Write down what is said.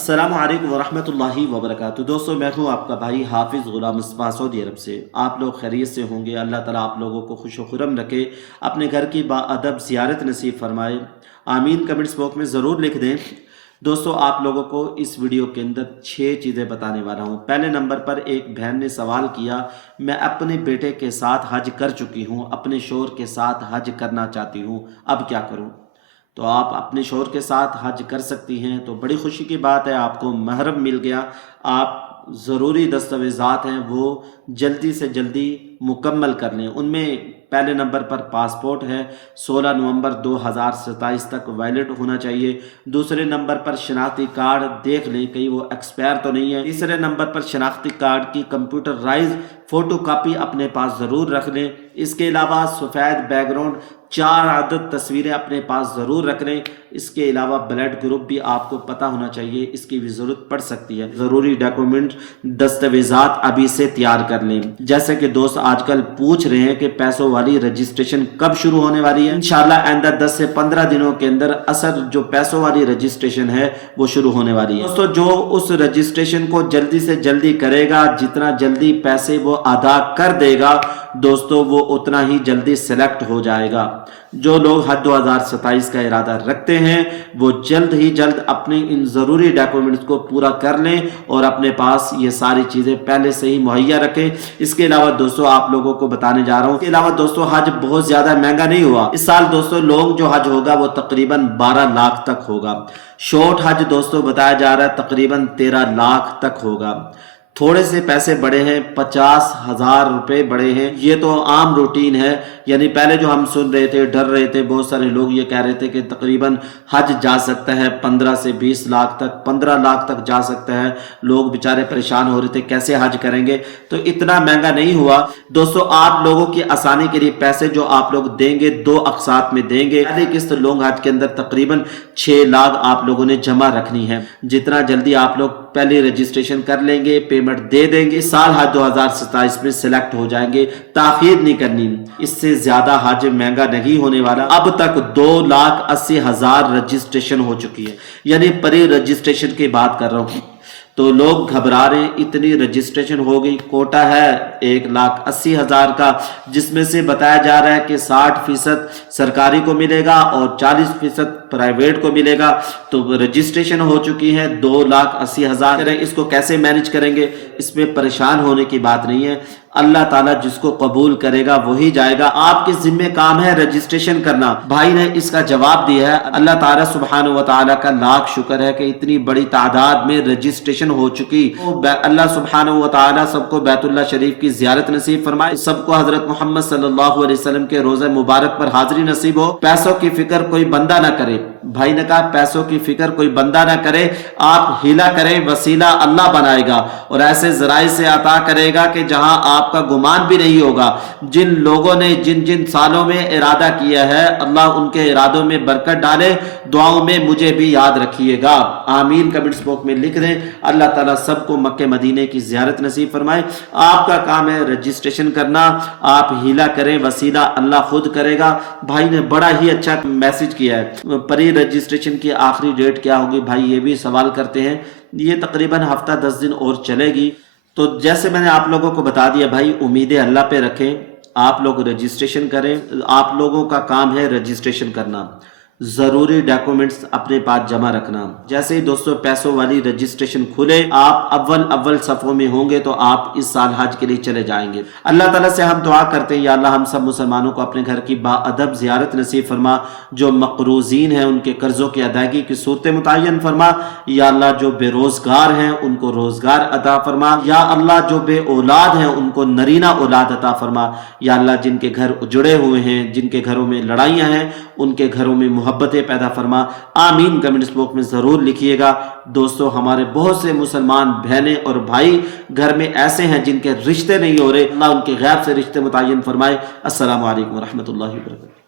السلام علیکم ورحمۃ اللہ وبرکاتہ۔ دوستو میں ہوں آپ کا بھائی حافظ غلام مصطفیٰ سعودی عرب سے۔ آپ لوگ خیریت سے ہوں گے، اللہ تعالیٰ آپ لوگوں کو خوش و خرم رکھے، اپنے گھر کی با ادب زیارت نصیب فرمائے، آمین کمنٹس باکس میں ضرور لکھ دیں۔ دوستو آپ لوگوں کو اس ویڈیو کے اندر 6 چیزیں بتانے والا ہوں۔ پہلے نمبر پر ایک بہن نے سوال کیا، میں اپنے بیٹے کے ساتھ حج کر چکی ہوں، اپنے شوہر کے ساتھ حج کرنا چاہتی ہوں، اب کیا کروں؟ تو آپ اپنے شوہر کے ساتھ حج کر سکتی ہیں، تو بڑی خوشی کی بات ہے، آپ کو محرم مل گیا۔ آپ ضروری دستاویزات ہیں وہ جلدی سے جلدی مکمل کر لیں۔ ان میں پہلے نمبر پر پاسپورٹ ہے، 16 نومبر 2027 تک ویلڈ ہونا چاہیے۔ دوسرے نمبر پر شناختی کارڈ دیکھ لیں کہیں وہ ایکسپائر تو نہیں ہے۔ تیسرے نمبر پر شناختی کارڈ کی کمپیوٹرائز فوٹو کاپی اپنے پاس ضرور رکھ لیں۔ اس کے علاوہ سفید بیک گراؤنڈ 4 عدد تصویریں اپنے پاس ضرور رکھ لیں۔ اس کے علاوہ بلڈ گروپ بھی آپ کو پتہ ہونا چاہیے، اس کی بھی ضرورت پڑ سکتی ہے۔ ضروری ڈاکومنٹ دستاویزات ابھی سے تیار کر لیں۔ جیسے کہ دوست آج کل پوچھ رہے ہیں کہ پیسوں والی رجسٹریشن کب شروع ہونے والی ہے؟ انشاءاللہ آئندہ 10 سے 15 دنوں کے اندر اصل جو پیسوں والی رجسٹریشن ہے وہ شروع ہونے والی ہے۔ دوستو جو اس رجسٹریشن کو جلدی سے جلدی کرے گا، جتنا جلدی پیسے وہ ادا کر دے گا دوستو، وہ اتنا ہی جلدی سلیکٹ ہو جائے گا۔ جو لوگ حج 2027 کا ارادہ رکھتے ہیں وہ جلد ہی جلد اپنے ان ضروری ڈاکومنٹس کو پورا کر لیں اور اپنے پاس یہ ساری چیزیں پہلے سے ہی مہیا رکھیں۔ اس کے علاوہ دوستو آپ لوگوں کو بتانے جا رہا ہوں، اس کے علاوہ دوستو حج بہت زیادہ مہنگا نہیں ہوا اس سال۔ دوستو لوگ جو حج ہوگا وہ تقریباً 12 لاکھ تک ہوگا۔ شارٹ حج دوستو بتایا جا رہا ہے تقریباً 13 لاکھ تک ہوگا۔ تھوڑے سے پیسے بڑے ہیں، 50,000 روپے بڑے ہیں، یہ تو عام روٹین ہے۔ یعنی پہلے جو ہم سن رہے تھے، ڈر رہے تھے، بہت سارے لوگ یہ کہہ رہے تھے کہ تقریباً حج جا سکتا ہے 15 سے 20 لاکھ تک، 15 لاکھ تک جا سکتا ہے۔ لوگ بیچارے پریشان ہو رہے تھے کیسے حج کریں گے، تو اتنا مہنگا نہیں ہوا دوستو۔ آپ لوگوں کی آسانی کے لیے پیسے جو آپ لوگ دیں گے 2 اقساط میں دیں گے۔ پہلی قسط لونگ حج کے اندر تقریباً 6 لاکھ آپ لوگوں نے جمع رکھنی ہے۔ جتنا جلدی آپ لوگ پہلے رجسٹریشن کر لیں گے، پیمنٹ دے دیں گے، اس سال حج 2027 میں سلیکٹ ہو جائیں گے۔ تاخیر نہیں کرنی، اس سے زیادہ حج مہنگا نہیں ہونے والا۔ اب تک 2,80,000 رجسٹریشن ہو چکی ہے، یعنی پری رجسٹریشن کی بات کر رہا ہوں۔ تو لوگ گھبرا رہے ہیں، اتنی رجسٹریشن ہو گئی۔ کوٹا ہے 1,80,000 کا، جس میں سے بتایا جا رہا ہے کہ 60% سرکاری کو ملے گا اور 40% پرائیویٹ کو ملے گا۔ تو رجسٹریشن ہو چکی ہے 2,80,000۔ اس کو کیسے مینج کریں گے؟ اس میں پریشان ہونے کی بات نہیں ہے، اللہ تعالیٰ جس کو قبول کرے گا وہی جائے گا۔ آپ کے ذمہ کام ہے رجسٹریشن کرنا۔ بھائی نے اس کا جواب دیا ہے۔ اللہ تعالیٰ سبحانہ وتعالیٰ کا لاکھ شکر ہے کہ اتنی بڑی تعداد میں رجسٹریشن ہو چکی۔ اللہ سبحانہ وتعالیٰ سب کو بیت اللہ شریف کی زیارت نصیب فرمائے، سب کو حضرت محمد صلی اللہ علیہ وسلم کے روزہ مبارک پر حاضری نصیب ہو۔ پیسوں کی فکر کوئی بندہ نہ کرے، بھائی نے کہا پیسوں کی فکر کوئی بندہ نہ کرے، آپ ہیلا کریں، وسیلہ اللہ بنائے گا اور ایسے ذرائع سے عطا کرے گا کہ جہاں آپ کا گمان بھی نہیں ہوگا۔ جن لوگوں نے جن سالوں میں ارادہ کیا ہے، اللہ ان کے ارادوں میں برکت ڈالے۔ دعاؤں میں مجھے بھی یاد رکھیے گا، آمین کمنٹس باکس میں لکھ دیں۔ اللہ تعالیٰ سب کو مکہ مدینے کی زیارت نصیب فرمائے۔ آپ کا کام ہے رجسٹریشن کرنا، آپ ہیلا کریں، وسیلہ اللہ خود کرے گا۔ بھائی نے بڑا ہی اچھا میسج کیا ہے۔ پری رجسٹریشن کی آخری ڈیٹ کیا ہوگی؟ بھائی یہ بھی سوال کرتے ہیں۔ یہ تقریباً ہفتہ 10 دن اور چلے گی۔ تو جیسے میں نے آپ لوگوں کو بتا دیا بھائی، امیدیں اللہ پہ رکھیں، آپ لوگ رجسٹریشن کریں۔ آپ لوگوں کا کام ہے رجسٹریشن کرنا، ضروری ڈاکومنٹس اپنے پاس جمع رکھنا۔ جیسے ہی دوستو پیسوں والی رجسٹریشن کھلے، آپ اول صفوں میں ہوں گے تو آپ اس سال حج کے لیے چلے جائیں گے۔ اللہ تعالیٰ سے ہم دعا کرتے ہیں، یا اللہ ہم سب مسلمانوں کو اپنے گھر کی با ادب زیارت نصیب فرما، جو مقروضین ہیں ان کے قرضوں کی ادائیگی کی صورتیں متعین فرما۔ یا اللہ جو بے روزگار ہیں ان کو روزگار عطا فرما۔ یا اللہ جو بے اولاد ہیں ان کو نرینہ اولاد عطا فرما۔ یا اللہ جن کے گھر اجڑے ہوئے ہیں، جن کے گھروں میں لڑائیاں ہیں، ان کے گھروں میں محبتیں پیدا فرما، آمین کمنٹس باکس میں ضرور لکھیے گا۔ دوستو ہمارے بہت سے مسلمان بہنیں اور بھائی گھر میں ایسے ہیں جن کے رشتے نہیں ہو رہے، اللہ ان کے غیب سے رشتے متعین فرمائے۔ السلام علیکم ورحمۃ اللہ وبرکاتہ۔